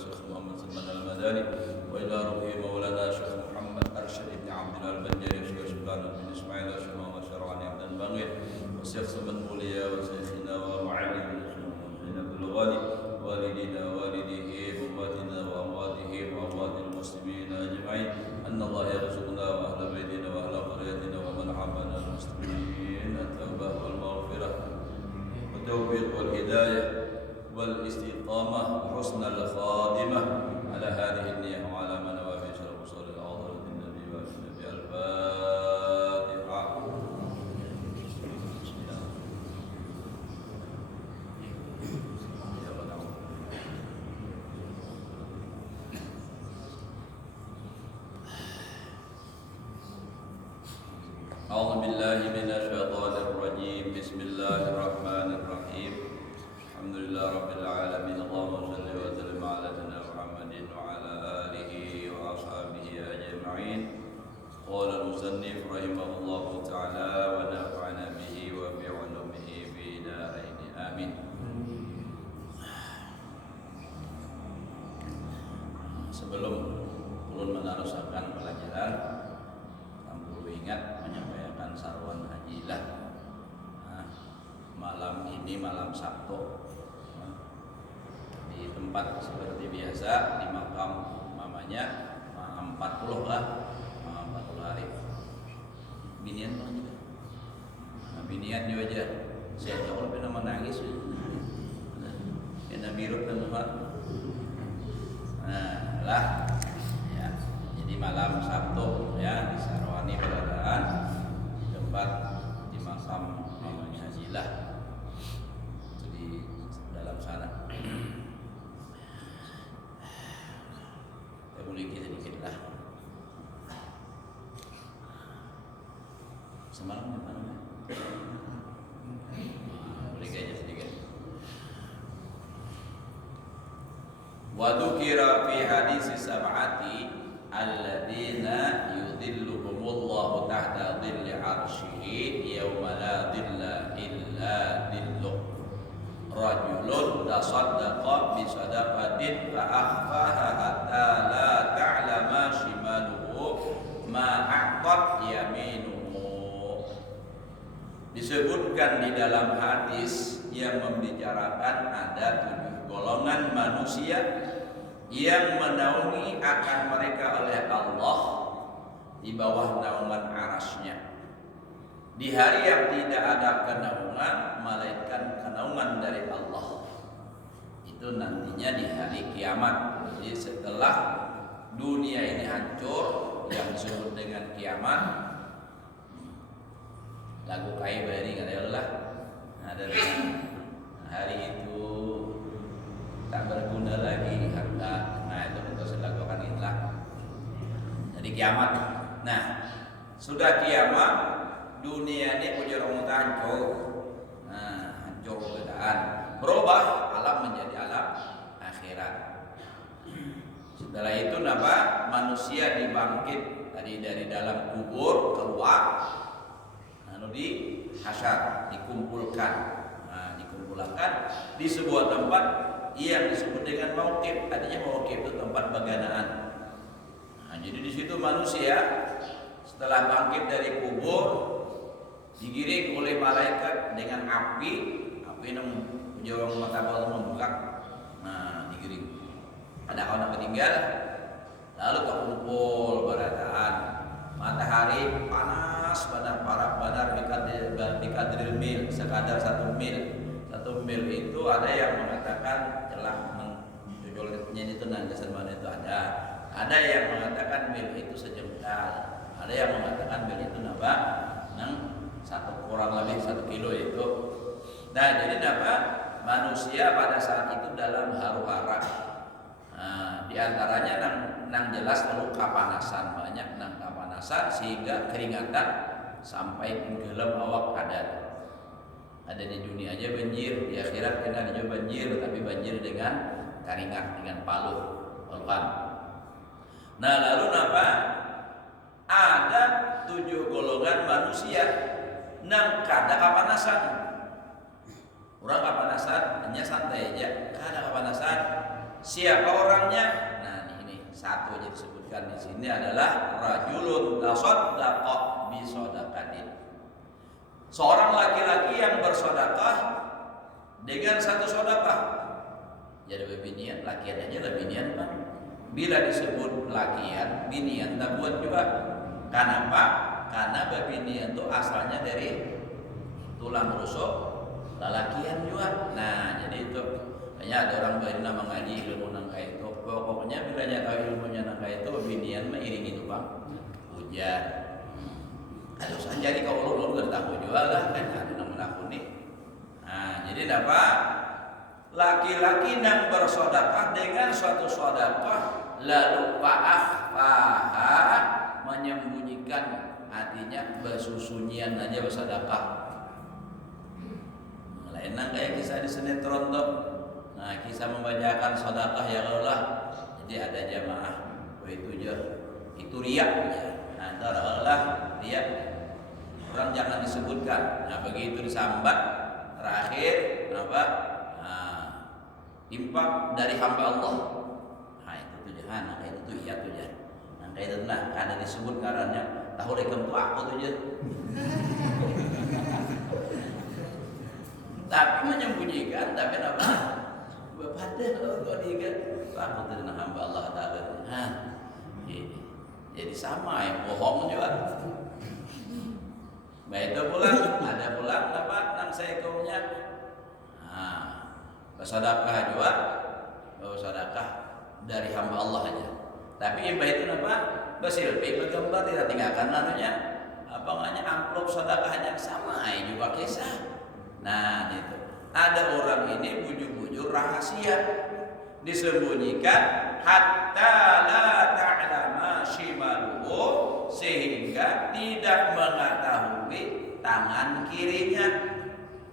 الشيخ محمد سلمان المداني وإلى روحه مولانا الشيخ محمد أرشد بن عبد الله البنجاري والشيخ سلطان بن إسماعيل والشيخ محمد شرعاني عبد الباقي والشيخ سلمان موليا وشيخنا ومعلمنا الشيخ محمد عبد الغالي والدينا ووالديه وأمواتنا وأمواته وأموات المسلمين أجمعين أن الله يرزقنا وأهل بيتنا وأهل قريتنا ومن عبنا المسلمين التوبة والمغفرة والتوفيق والهداية والاستقامة وحسن الخاتمة على هذه النية وعلى ما نوى في شرف وصول العظمة النبي والنبي الفاتحة. أعوذ بالله من الشيطان الرجيم. بسم الله الرحمن الرحيم. الحمد لله رب العالمين. اللهم صل وسلم على سيدنا محمد وعلى آله وأصحابه أجمعين. قال المصنف رحمه الله تعالى ونفعنا به وبعلومه في دارين آمين. Sebelum ulun meneruskan pelajaran, perlu ingat menyampaikan saruan hajilah. Malam ini malam Sabtu di tempat seperti biasa di makam mamanya 40 lah, 40 hari. Binian mana juga? Binian juga aja. Saya jauh lebih menangis. Kena biru kan Tuhan. Nah lah, ya. Jadi malam Sabtu ya di Sarwani beradaan di tempat di makam mamanya Hajilah. Dalam sana kita boleh sedikit lah. Semalam di mana? Boleh kayaknya sedikit. Wa dzukira fi hadis sab'ati alladzina yudhilluhumullahu tahta dhilli 'arsyihi yauma la dhilla illa dhilluh. Rajulun tasaddaqa bi sadaqatin fa akhfaha hatta la ta'lama shimaluhu ma a'tat yaminuhu. Disebutkan di dalam hadis yang membicarakan ada 7 golongan manusia yang menaungi akan mereka oleh Allah di bawah naungan arasy-Nya. Di hari yang tidak ada kenaungan melainkan kenaungan dari Allah. Itu nantinya di hari kiamat. Jadi setelah dunia ini hancur, yang disebut dengan kiamat, lagu kai bari katalah ada hari itu tak berguna lagi harta. Nah itu untuk dilakukan itulah. Jadi kiamat. Nah sudah kiamat, dunia ini punya orang hancur. Nah, hancur keadaan. Berubah alam menjadi alam akhirat. Setelah itu napa? Manusia dibangkit dari dalam kubur keluar. Lalu di hasyar dikumpulkan. Nah, dikumpulkan di sebuah tempat yang disebut dengan mauqif. Artinya mauqif itu tempat baganaan. Nah, jadi di situ manusia setelah bangkit dari kubur digiring oleh malaikat dengan api yang jauh mata bawah membuka. Nah, digiring. Ada orang meninggal, lalu terkumpul beradaan. Matahari panas benar bikadril mil, sekadar 1 mil. 1 mil itu ada yang mengatakan telah menjujurnya itu nandasan mana itu ada. Ada yang mengatakan mil itu sejengkal. Ada yang mengatakan mil itu napa? Kurang lebih 1 kilo itu. Nah jadi apa? Manusia pada saat itu dalam haru-hara. Nah, di antaranya nang jelas lalu kapanasan, banyak nang kapanasan sehingga keringatan sampai tenggelam awak adat. Ada di dunia aja banjir, di akhirat kena juga banjir, tapi banjir dengan keringat, dengan paluhan. Nah lalu apa? Ada 7 golongan manusia nang kada kapanasan. Orang kapanasan hanya santai aja, kada kapanasan. Siapa orangnya? Nah, ini satu aja disebutkan di sini adalah rajulun tasaddaqa bi shadaqatin. Seorang laki-laki yang bersedekah dengan satu sedekah. Jadi binian, lakian aja lah binian Pak. Bila disebut lakian, binian tak buat juga. Kenapa? Karena binian itu asalnya dari tulang rusuk lalakian juga. Nah, jadi itu hanya ada orang benar mengaji ilmu nangka itu. Pokoknya bila tahu ilmunya nangka itu binian mah iring itu Bang. Hujan. Kalau saja jadi kau ulun gak tahu juga lah kan ada yang melakoni. Nah, jadi apa? Laki-laki yang bersedekah dengan suatu sedekah lalu fa'akhfaha menyembunyikan, artinya bersusunyian aja bersedekah. Lain kayak kisah di sinetron tuh. Nah, kisah membacakan sedekah ya Allah. Jadi ada jamaah itu riak ya. Nah, itu adalah riak. Orang jangan disebutkan. Nah, begitu disambat terakhir apa? Infak dari hamba Allah. Nah, itu tujuan. Nah, itu tuh iya tujuan. Nah, itu nah karena disebut karena tahu rekam tuh aku tujuan. Tapi menyembunyikan, tapi apa? Bapak dah kau diikat. Aku tuh hamba Allah Taala. Nah, jadi sama yang bohong juga. Baik itu pulang, ada pulang dapat nang seekomnya. Nah, bersedekah juga, bersedekah dari hamba Allah aja. Tapi yang baik itu apa? Berselfie, bergambar tidak tinggalkan namanya. Apa namanya amplop sedekahnya sama juga kisah. Nah, itu ada orang ini bujur-bujur rahasia disembunyikan hatta la ta'lama shimaluhu, sehingga tidak mengetahui tangan kirinya.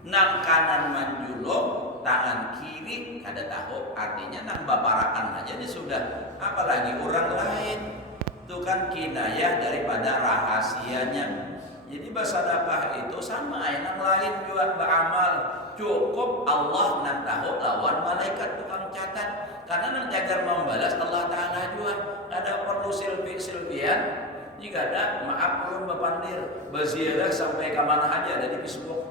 Nang kanan menjuluk, tangan kiri kada tahu, artinya nang babarakan aja dia sudah, apalagi orang lain. Itu kan kinayah daripada rahasianya. Jadi bersedekah itu sama yang lain juga beramal. Cukup Allah nang tahu lawan malaikat tukang catat. Karena nang jagar membalas Allah Ta'ala juga. Ada perlu selfie-selfian. Jika ada maaf belum berpandir berziarah sampai ke mana aja ada di Facebook.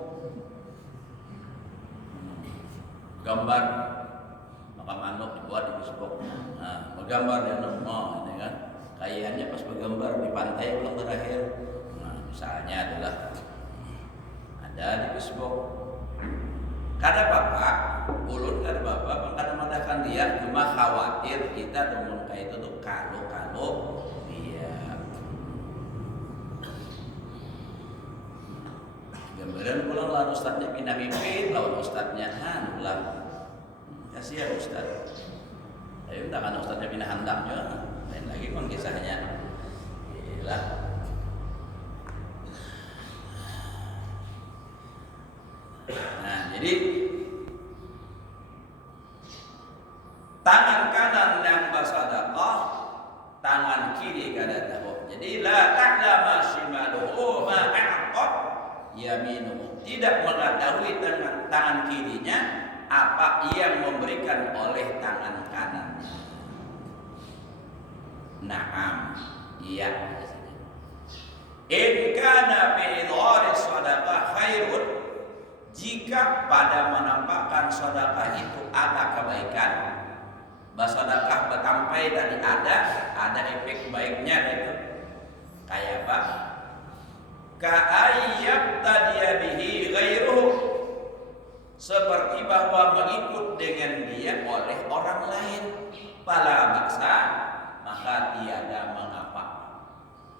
Gambar maka manuk dibuat di Facebook. Nah, bergambar dia ini kan. Kayaknya pas bergambar di pantai yang terakhir. Misalnya adalah ada di Facebook. Kada apa-apa, ulun kada apa-apa, kada mandahkan dia, cuma khawatir kita temun kayak itu tuh kalau dia gambaran pulang lawan ustadznya pindah mimpi, lawan ustadznya ulang. Kasihan ustadz. Ayo tangan ustadznya pindah handaknya, lain lagi kon kisahnya. Gila. Nah, jadi tangan kanan yang bersedekah, tangan kiri kada tahu. Jadi la ta'lama shimaluhu ma a'qab yaminuhu. Tidak mengetahui tangan kirinya apa yang memberikan oleh tangan kanannya. Naam, iya. In kana fi idhari sadaqah khairun, jika pada menampakkan sedekah itu ada kebaikan, bersedekah bertampai tadi ada efek baiknya itu. Kayak apa? Ka'ayyab tadiya bihi ghairuhu, seperti bahwa mengikut dengan dia oleh orang lain. Fala baksa, maka tiada mengapa.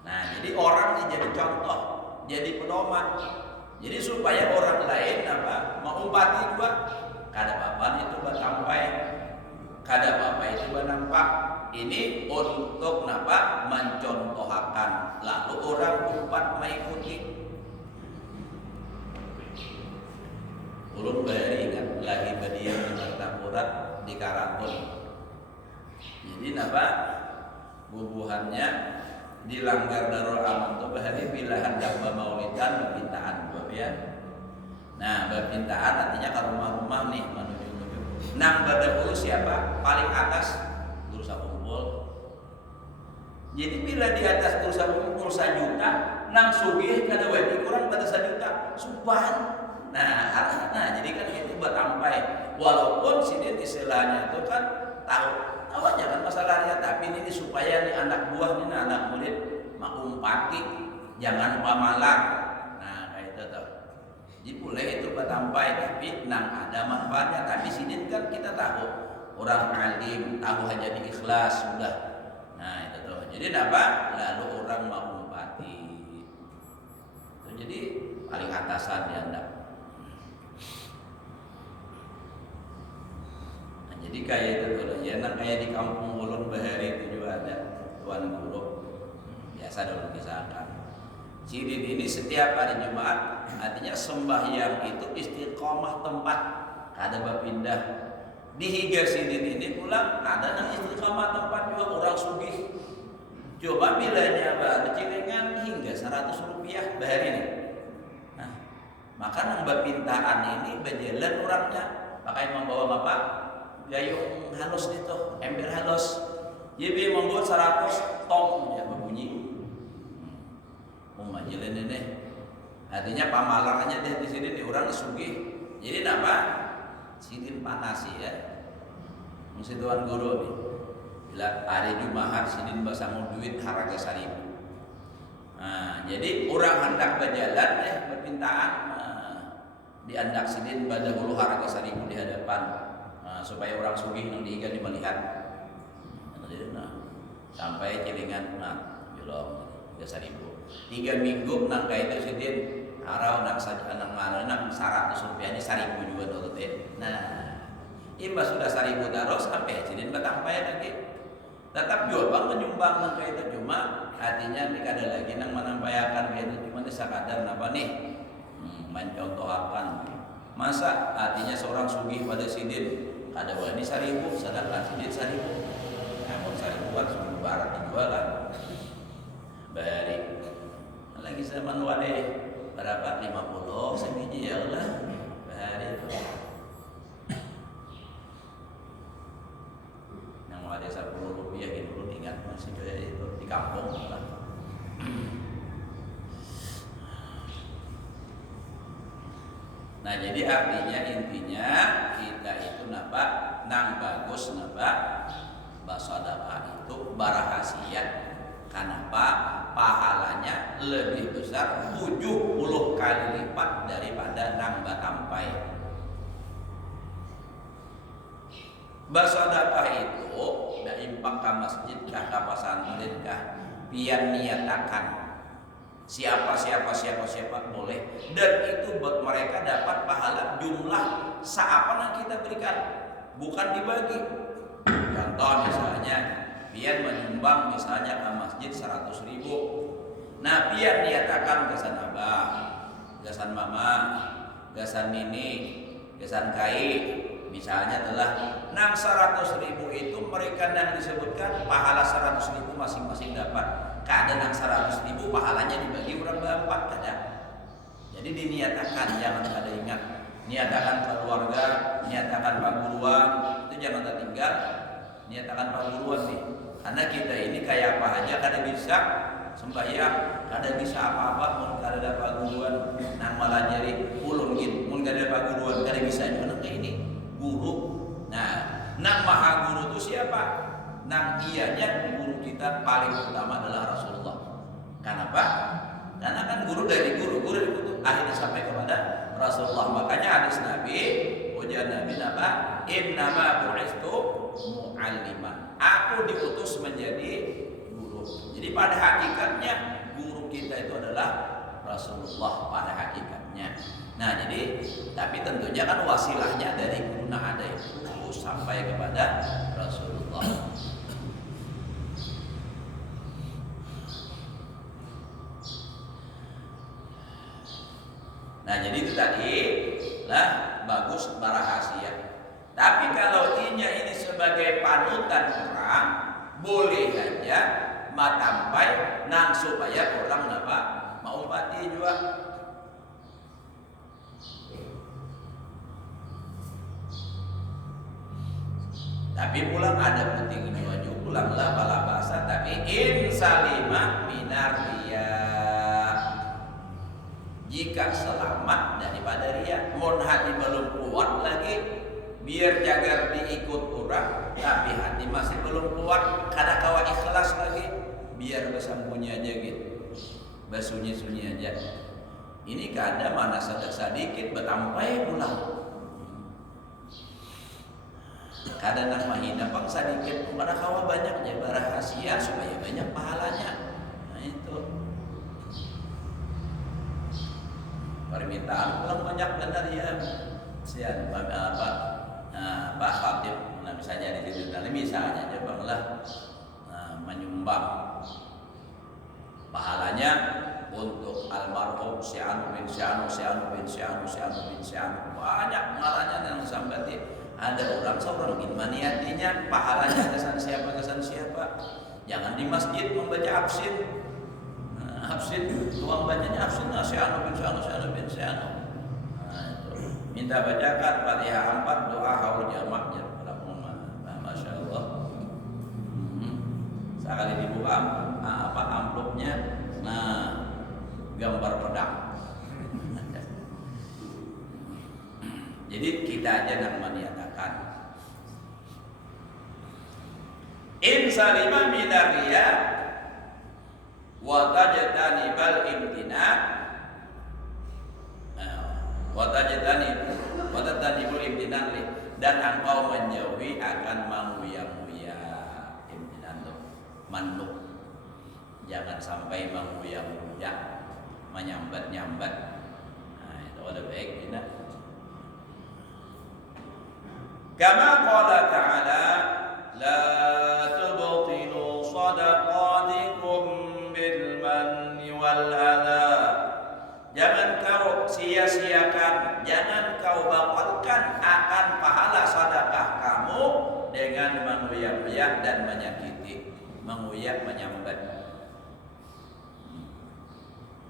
Nah, jadi orang ini jadi contoh, jadi pedoman. Jadi supaya orang lain mengumpati juga, kada apa-apa itu bertampai, kada apa-apa itu bernampak. Ini untuk mencontohkan, lalu orang umpat mengikuti. Ulun bayari ingat lagi badian di Martapurat di Karaton. Jadi bubuhannya dilanggar Darul Aman tuh bahari bila hendak bermaulidan berpintaan ya. Nah, berpintaan artinya ke rumah-rumah nih menuju Nang berdahulu siapa? Paling atas guru sakumpul. Jadi bila di atas guru sakumpul 1 juta, nang sugih kada wedi kurang pada 1 juta, supan. Nah, jadi kan itu batampai. Walaupun sidin istilahnya itu kan tahu aja kan masalahnya, tapi ini supaya nih anak buah nih anak murid makumpati, jangan pamalar. Nah, kayak itu tuh. Jadi boleh itu batampai, tapi nang ada manfaatnya. Tapi sidin kan kita tahu orang alim, tahu hanya di ikhlas sudah. Nah, itu tuh. Jadi apa? Lalu orang makumpati. Jadi paling atasan dianggap. Jadi kayak itu tuh, ya nah kayak di kampung Ulun Bahari itu juga ada tuan guru, biasa dulu misalkan. Sidin ini setiap hari Jumat, artinya sembahyang itu istiqomah tempat, kada berpindah. Di higa sidin ini pulang ada nang istiqomah tempat juga orang sugih. Coba bilanya baru cilengan hingga 100 rupiah bahari ini. Nah, maka nang berpintaan ini berjalan orangnya pakai membawa apa? Gayung halus itu, ember halus. Jadi membuat 100 tong ya berbunyi. Majelan ini, artinya pamalangannya di sini nih orang sugih. Jadi apa? Sidin panas ya. Mesti tuan guru nih. Bila hari Jumat sidin basangun duit harga 1.000. Nah, jadi orang hendak berjalan berpintaan diandak sidin pada hulu harga 1.000 di hadapan. Supaya orang sugih nang diigan dimelihat. Nah, sampai cilingan belum 3.000. 3 minggu nang kayak itu sidin arau nang saja nang 100 rupiah ini 1.000 juga turutin. Nah, imbas sudah 1.000 taruh sampai sidin batampai lagi. Tetap juga bang menyumbang nang kayak itu, cuma artinya kada lagi nang menampayakan kayak itu, cuma sekadar apa nih mencontohkan. Masa artinya seorang sugih pada sidin ada wani 1.000, sedangkan sidin 1.000. Namun 1.000 kan sudah barat dijualan. Bari lagi zaman wade berapa 50 sebiji ya Allah. Bari itu. Yang wade 10 rupiah gitu dulu ingat masih kayak itu di kampung lah. Nah, jadi artinya intinya kita itu nang bagus bersedekah itu barahasia. Kenapa? Pahalanya lebih besar 70 kali lipat daripada nang batampai. Bersedekah itu dak impang ke masjid kah ke pesantren kah pian niatakan siapa boleh, dan itu buat mereka dapat pahala jumlah seapa yang kita berikan, bukan dibagi. Contoh misalnya pian menyumbang misalnya ke masjid 100.000. Nah, pian niatakan gasan abah, gasan mama, gasan nini, gasan kai, misalnya telah nang 100.000 itu mereka yang disebutkan pahala 100.000 masing-masing dapat. Kada nang 100.000 pahalanya dibagi orang berempat kada. Jadi diniatakan, jangan kada ingat. Niatakan keluarga, niatakan paguruan, itu jangan tertinggal. Niatakan paguruan nih. Karena kita ini kayak apa aja kada bisa sembahyang, kada bisa apa-apa, mun kada ada paguruan, nang malah jadi ulun gitu, mun kada ada paguruan, kada bisa juga nang kayak ini guru. Nah, nang maha guru itu siapa? Nang ianya guru kita paling utama adalah Rasulullah. Kenapa? Karena kan guru dari guru itu akhirnya sampai kepada Rasulullah. Makanya hadis Nabi, ujian Nabi apa? Innama bu'istu mu'alliman. Aku diutus menjadi guru. Jadi pada hakikatnya guru kita itu adalah Rasulullah pada hakikatnya. Nah, jadi tapi tentunya kan wasilahnya dari guru ada itu sampai kepada Rasulullah. Nah, jadi itu tadi lah bagus barahasia. Tapi kalau inya ini sebagai panutan orang, boleh aja matampai nang supaya orang apa mau pati juga. Tapi pulang ada penting baju pulanglah bala basa tapi in salima minar riya. Jika selamat daripada riya, mun hati belum kuat lagi, biar jagar diikut orang, tapi hati masih belum kuat, kada kawa ikhlas lagi, biar bersembunyi aja gitu, bersunyi-sunyi aja. Ini kada mana sedikit betampai pulang. Kada nak mahina bang sedikit, kada kawa banyak aja rahasia supaya banyak pahalanya. Nah itu. Permintaan pulang banyak benar ya. Sian Pak Khatib, nah misalnya di situ, misalnya aja bang lah menyumbang pahalanya untuk almarhum si Anu bin si Anu, si Anu bin si Anu, si Anu bin si Anu, banyak pahalanya yang sampai ada orang seorang imani hatinya pahalanya kesan siapa, jangan di masjid membaca absin. Absin, uang bacanya absin, si Anu bin si Anu, si Anu bin si Anu. Minta bacakan Fatihah 4, doa haul jamaknya pada umat. Nah, Masya Allah. Sekali dibuka amplopnya, nah gambar pedang. Jadi kita aja yang meniadakan. In salima minar riya wa tajtanibal imtina wa tajtanibul imtinan dan engkau menjauhi akan menguya-nguya. Imtinan itu manuk, jangan sampai menguya-nguya, menyambat-nyambat. Nah itu ada baik tidak. Kama qala ta'ala la tubtilu sadaqatikum bil manni wal adha. Jangan kau sia-siakan, jangan kau batalkan akan pahala sedekah kamu dengan menguyak-uyak dan menyakiti, menguyak menyambat.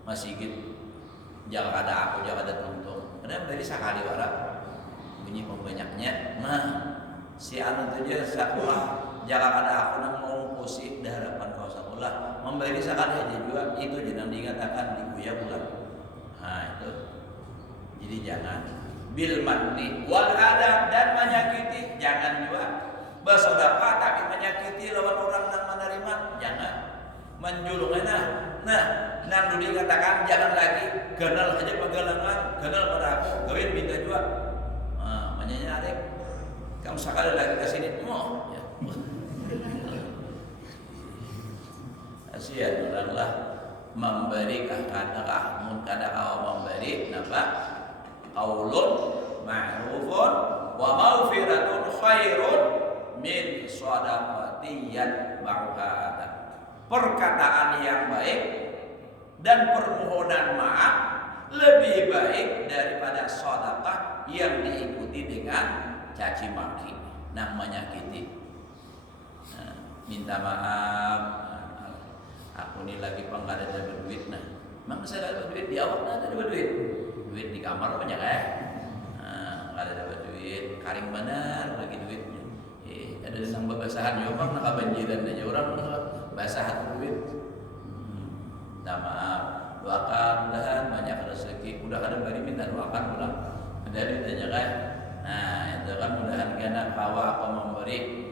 Masih gitu, jangan ada aku, jangan ada tuntung. Karena dari sekali orang bunyi membanyaknya, nah si anu tu dia sekolah, jangan ada aku nang mau pusing harapan kau sekolah, memberi sekali aja juga itu jangan dikatakan diguyak ulang. Nah itu, jadi jangan bil manni wal adab dan menyakiti, jangan juga bersedekah tapi menyakiti lawan orang yang menerima, jangan menjulung. Nah nang dikatakan jangan lagi kenal aja pegalangan, kenal pada aku, gawin minta juga, menyanyi kamu sekali lagi ke sini, mau ya. Kasihan orang lah memberi kata mun kada kau memberi napa qaulun ma'rufun wa maghfiratun khairun min shadaqatin yatba'uha. Perkataan yang baik dan permohonan maaf lebih baik daripada sedekah yang diikuti dengan caci maki, nah menyakiti. Nah, minta maaf, aku ini lagi nggak ada duit, nah memang saya dapat duit di awal ada duit di kamar banyak ya, nah nggak ada duit, karing benar lagi duitnya, ada tentang babasahan ya bang, nak banjiran aja orang basahan duit, minta maaf, doakan mudahan banyak rezeki, udah ada bari minta doakan ulang, ada duit aja kan, nah itu kan mudahan kena kawa apa memberi.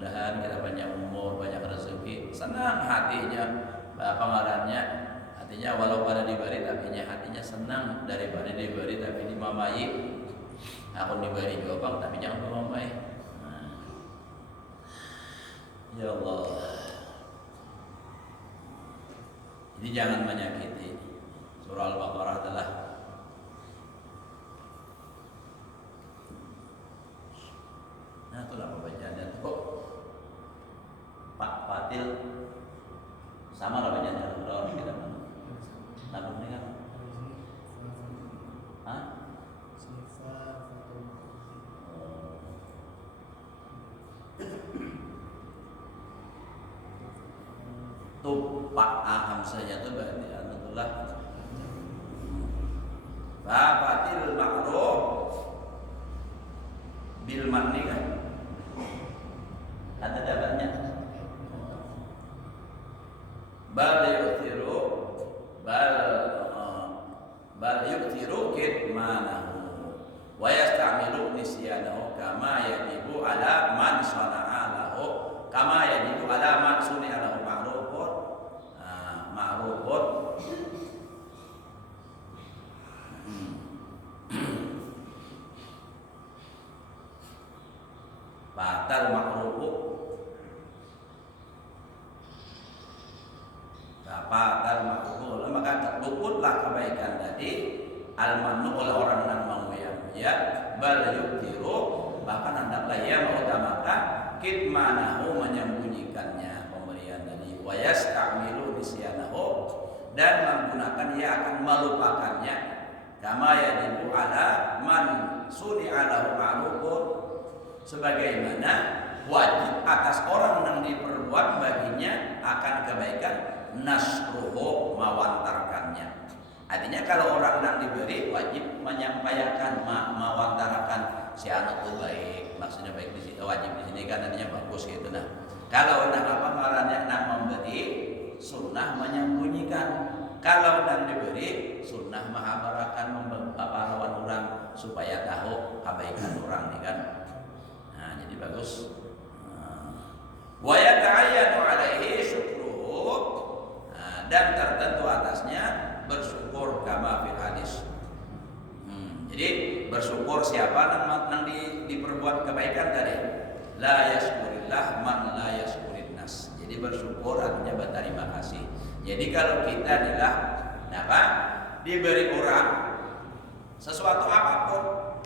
Mudahan kita banyak umur, banyak rezeki, senang hatinya, pengarannya hatinya walau pada diberi tapi hatinya senang daripada diberi tapi dimamai. Aku diberi juga bang tapi jangan memamai. Ya Allah. Jadi jangan menyakiti. Surah Al-Baqarah adalah nah itulah pembacaannya tuh. Pak Fatil sama lah bacanya orang kita mana? Nabung ni kan? Hah? Tuh Pak Aham saja tuh berarti itulah. Pak Fatil makruh bil manni kan? bal yu'thiru bal bal yu'thiru kitmanahu wa yasta'milu nisyanahu kama yajibu ala man sana'a lahu kama yajibu ala man suni'a lahu ma'rufun ma'rufun batal ma'rufu batal ma'rufu maka luputlah kebaikan tadi al-manu oleh orang yang mau ya bal yuktiru bahkan hendaklah ia mengutamakan kitmanahu menyembunyikannya pemberian tadi wa yasta'milu nisyanahu dan menggunakan ia akan melupakannya kama yajibu ala man suni'a lahu ma'rufun sebagaimana wajib atas orang yang diperbuat baginya akan kebaikan nasruhu mawantarkannya. Artinya kalau orang yang diberi wajib menyampaikan mawantarakan si anak itu baik, maksudnya baik di sini wajib di sini kan artinya bagus gitu. Nah kalau nak apa ngarannya nak memberi sunnah menyembunyikan, kalau dan diberi sunnah menghabarakan lawan orang supaya tahu kebaikan orang nih kan. Nah jadi bagus. Wa yata'ayyanu alaihi syukruhu dan tertentu atasnya bersyukur kama fil hadis. Jadi bersyukur siapa yang diperbuat kebaikan tadi. La yashkurillah man la yashkurin nas. Jadi bersyukur artinya berterima kasih. Jadi kalau kita adalah apa? Diberi orang sesuatu apapun,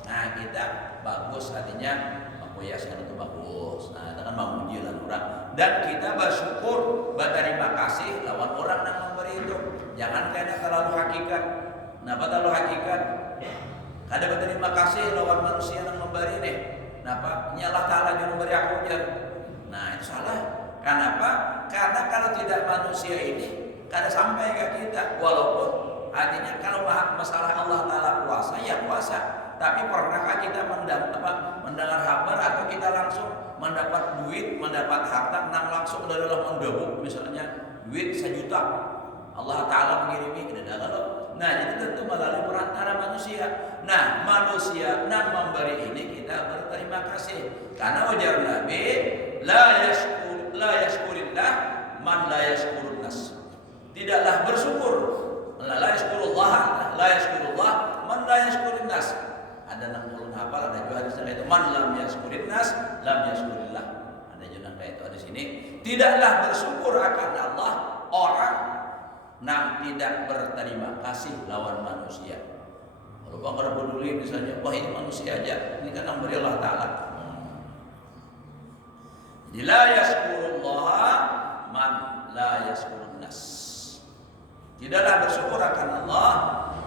nah kita bagus artinya menghiaskan itu bagus. Nah, itu kan memuji orang dan kita bersyukur berterima kasih lawan orang yang memberi itu. Jangan kena terlalu hakikat. Kenapa terlalu hakikat? Kada berterima kasih lawan manusia yang memberi nih. Kenapa? Nyalah Ta'ala yang memberi aku aja. Nah, itu salah. Kenapa? Karena kalau tidak manusia ini kada sampai ke kita. Walaupun artinya kalau masalah Allah Ta'ala puasa, ya puasa. Tapi pernahkah kita mendengar kabar atau kita langsung mendapat duit, mendapat harta, langsung adalah mendabuk misalnya duit 1 juta. Allah Ta'ala mengirimi tidak ada. Nah jadi tentu melalui perantara manusia. Nah manusia yang memberi ini kita berterima kasih. Karena ujar Nabi, la yashkurillah man la yashkurun nas. Tidaklah bersyukur. La yashkurullah man la yashkurin nas. Ada 60 hafal, ada juga hadisnya itu man lam yashkurin nas lam yashkurillah. Ada juga kayak itu di sini. Tidaklah bersyukur akan Allah orang yang tidak berterima kasih lawan manusia. Kalau bang peduli misalnya, wah ini manusia aja, ini kan yang beri Allah Ta'ala. Jadi la yashkurullah man la yashkurun nas. Tidaklah bersyukur akan Allah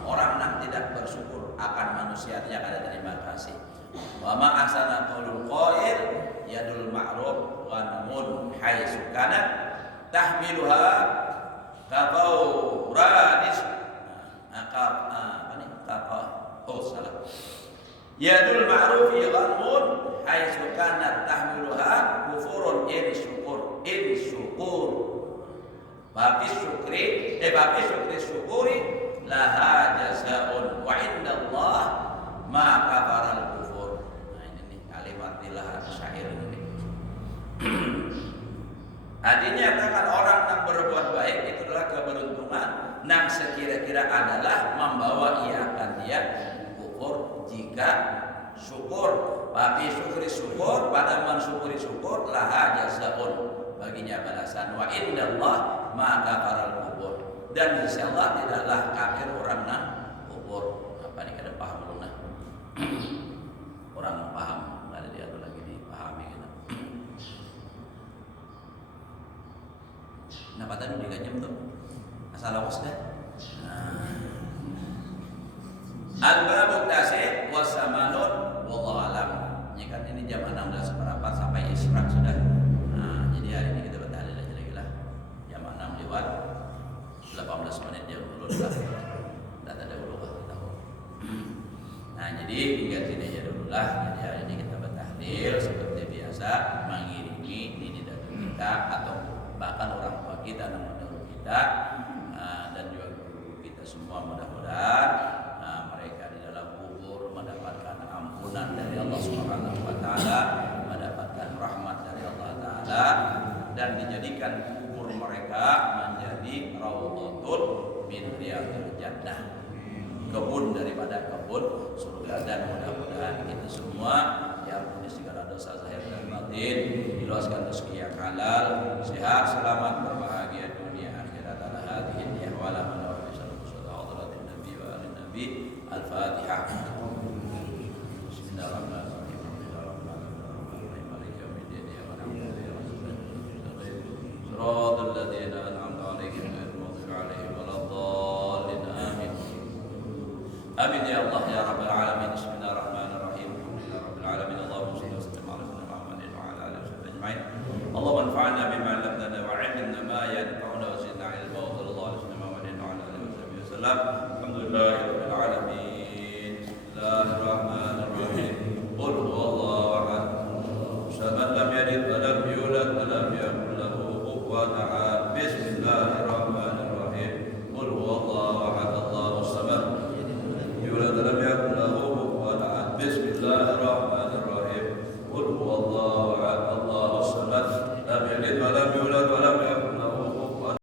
orang yang tidak bersyukur akan manusia yang ada terima kasih. Wa ma ahsana qaulul qail yadul ma'ruf wa namun haitsu kanat tahmiluha kafau radis salah yadul ma'ruf ghanmun haitsu kanat tahmiluha kufurun in syukur babi syukri laha jazaa'un wa indallah ma kafaral kufur. Nah ini nih kalimatilah syair ini. Artinya katakan orang yang berbuat baik itu adalah keberuntungan yang sekira-kira adalah membawa ia akan dia kufur jika syukur. Tapi syukur pada mensyukuri syukur laha jazaa'un baginya balasan wa indallah ma kafaral kufur. Dan insyaallah tidaklah kafir orang yang kufur. Apa nih kada paham dulu nah. Orang paham ada dia tuh lagi dipahami gitu. Nah, padahal udah jam tuh. Asal awas dah. Al-babut tasih wa samanun wallahu alam. Ini kan ini jam 16:04 sampai isyraq sudah. Nah, jadi hari ini kita bertahlil aja lagi lah. Jam 6 lewat 18 menit jam dulu lah. Data dahulu tahu. Nah, jadi hingga sini aja dulu lah. Jadi hari ini kita bertahlil seperti biasa mengirimi ini datu kita atau bahkan orang tua kita yang menurut kita kita dan juga guru kita semua, mudah-mudahan mereka di dalam kubur mendapatkan ampunan dari Allah Subhanahu wa taala, mendapatkan rahmat dari Allah taala, dan dijadikan kubur mereka menjadi raudhatul min riyadil jannah, kebun daripada kebun surga. Dan mudah-mudahan kita semua diampuni segala dosa zahir dan batin, diluaskan rezeki yang halal, sehat, selamat, berbahagia dunia akhirat, ala hadhihi wa ala man wa sallallahu nabi wa ali nabi. Al-Fatihah. Bismillahirrahmanirrahim. Bismillahirrahmanirrahim. Maliki yaumiddin. Shiratal ladzina an'amta 'alaihim ghairil maghdubi 'alaihim waladdallin. Amin. Amin ya Allah ya rabbal alamin. Bismillahirrahmanirrahim. Alhamdulillahi rabbil alamin. Allahumma shalli wa sallim ala sayyidina Muhammadin wa ala alihi wasallam ajma'in. Allahumma anfa'na bima 'allamtana wa 'allimna ma yanfa'una wa zidna 'ilma wa sallallahu alaihi Muhammadin wa ala alihi wasallam. Alhamdulillahi rabbil alamin. Bismillahirrahmanirrahim. Qul huwallahu ahad. Samad lam yalid wa lam yulad wa lam yakul lahu kufuwan ahad.